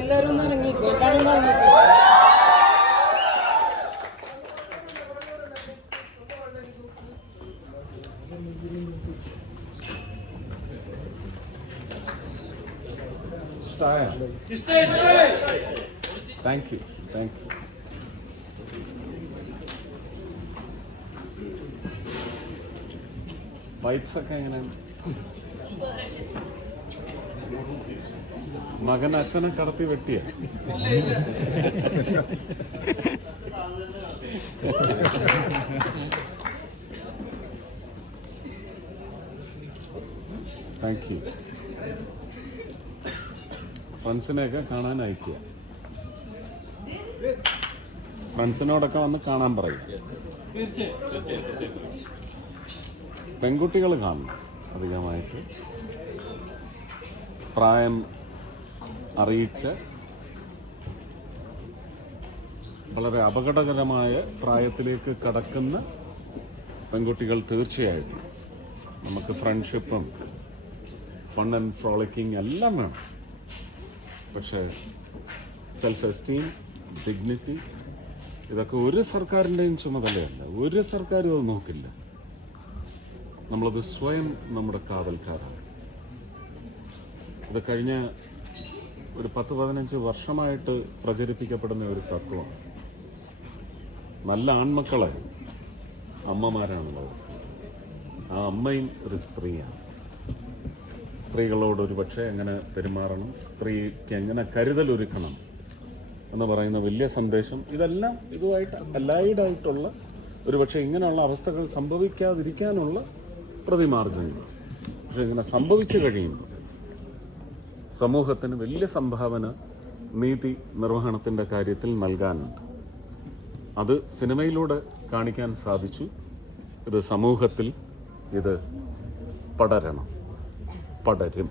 എല്ലാവരും ഇറങ്ങി thank you. Whites ഒക്കെ എങ്ങനെയാണ്? മകൻ അച്ഛനെ കടത്തി വെട്ടിയ താങ്ക് യു. ഫ്രണ്ട്സിനെയൊക്കെ കാണാൻ അയക്കുക. ഫ്രണ്ട്സിനോടൊക്കെ വന്ന് കാണാൻ പറയും. പെൺകുട്ടികൾ കാണണം അധികമായിട്ട്. പ്രായം അറിയിച്ച് വളരെ അപകടകരമായ പ്രായത്തിലേക്ക് കടക്കുന്ന പെൺകുട്ടികൾ തീർച്ചയായിട്ടും നമുക്ക് ഫ്രണ്ട്ഷിപ്പും ഫൺ ആൻഡ് ഫ്രോളിക്കിംഗ് എല്ലാം വേണം. പക്ഷേ സെൽഫ് എസ്റ്റീം, ഡിഗ്നിറ്റി, ഇതൊക്കെ ഒരു സർക്കാരിൻ്റെയും ചുമതലയല്ല. ഒരു സർക്കാരും അത് നോക്കില്ല. നമ്മളത് സ്വയം നമ്മുടെ കാവൽക്കാരാണ്. ഇത് കഴിഞ്ഞ ഒരു 10-15 വർഷമായിട്ട് പ്രചരിപ്പിക്കപ്പെടുന്ന ഒരു തത്വമാണ്. നല്ല ആൺമക്കളെ അമ്മമാരാണുള്ളത്. ആ അമ്മയും ഒരു സ്ത്രീയാണ്. സ്ത്രീകളോട് ഒരു പക്ഷേ എങ്ങനെ പെരുമാറണം, സ്ത്രീക്ക് എങ്ങനെ കരുതലൊരുക്കണം എന്ന് പറയുന്ന വലിയ സന്ദേശം, ഇതെല്ലാം ഇതുമായിട്ട് അലൈഡായിട്ടുള്ള ഒരു പക്ഷേ ഇങ്ങനെയുള്ള അവസ്ഥകൾ സംഭവിക്കാതിരിക്കാനുള്ള പ്രതിമാർഗങ്ങൾ. പക്ഷെ ഇങ്ങനെ സംഭവിച്ചു കഴിയുമ്പോൾ സമൂഹത്തിന് വലിയ സംഭാവന നീതി നിർവഹണത്തിൻ്റെ കാര്യത്തിൽ നൽകാനുണ്ട്. അത് സിനിമയിലൂടെ കാണിക്കാൻ സാധിച്ചു. ഇത് സമൂഹത്തിൽ ഇത് പടരും.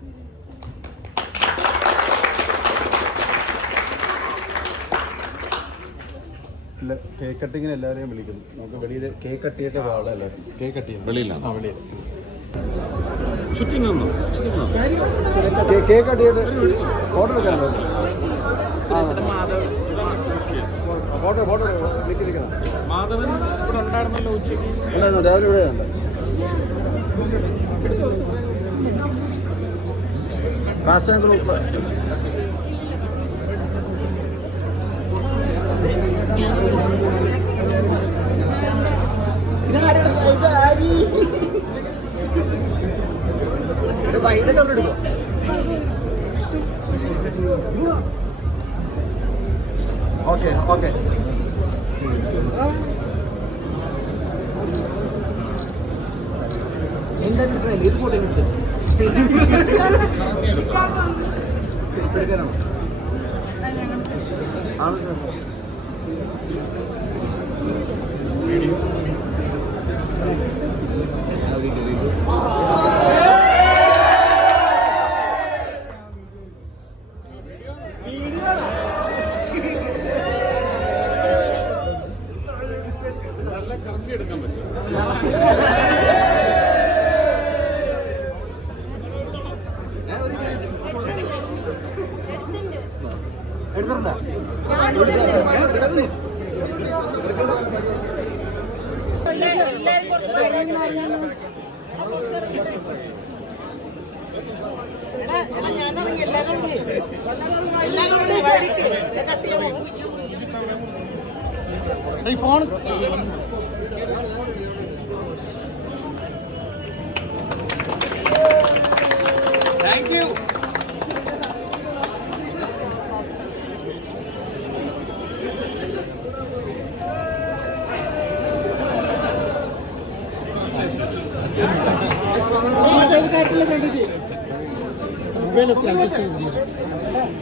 കേക്ക് കട്ടിങ്ങിന് എല്ലാവരെയും വിളിക്കുന്നു. നമുക്ക് വെളിയിൽ കേക്ക് കട്ടിയൊക്കെ പാടല്ലേ? കേക്ക് കട്ട് ചെയ്യുന്നത് വെളിയിലാണ്. വെളിയിൽ ചുറ്റി നിന്നു. കേക്ക് കട്ട് ചെയ്ത് ഫോട്ടോ എടുക്കാനോ? ഫോട്ടോ മാധവൻ ഇവിടെ ഉണ്ടായിരുന്നല്ലോ ഉച്ചയ്ക്ക്. രാവിലെ ഇവിടെ ഉണ്ട്. Fast and group okay okay. എന്താ ഇത് ഫോട്ടോ എടുത്ത് നല്ല കറക്കി എടുക്കാൻ പറ്റും. എടുത്തിട്ടുണ്ടോ? ഈ ഫോൺ താങ്ക് യു.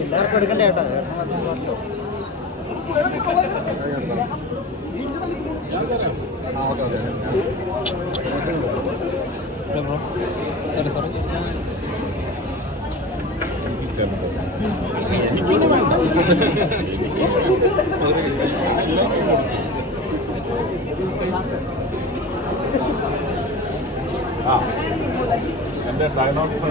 എല്ലാവർക്കും എടുക്കണ്ടേ കേട്ടോ? ആ എൻ്റെ ഡയലോഗ്സ്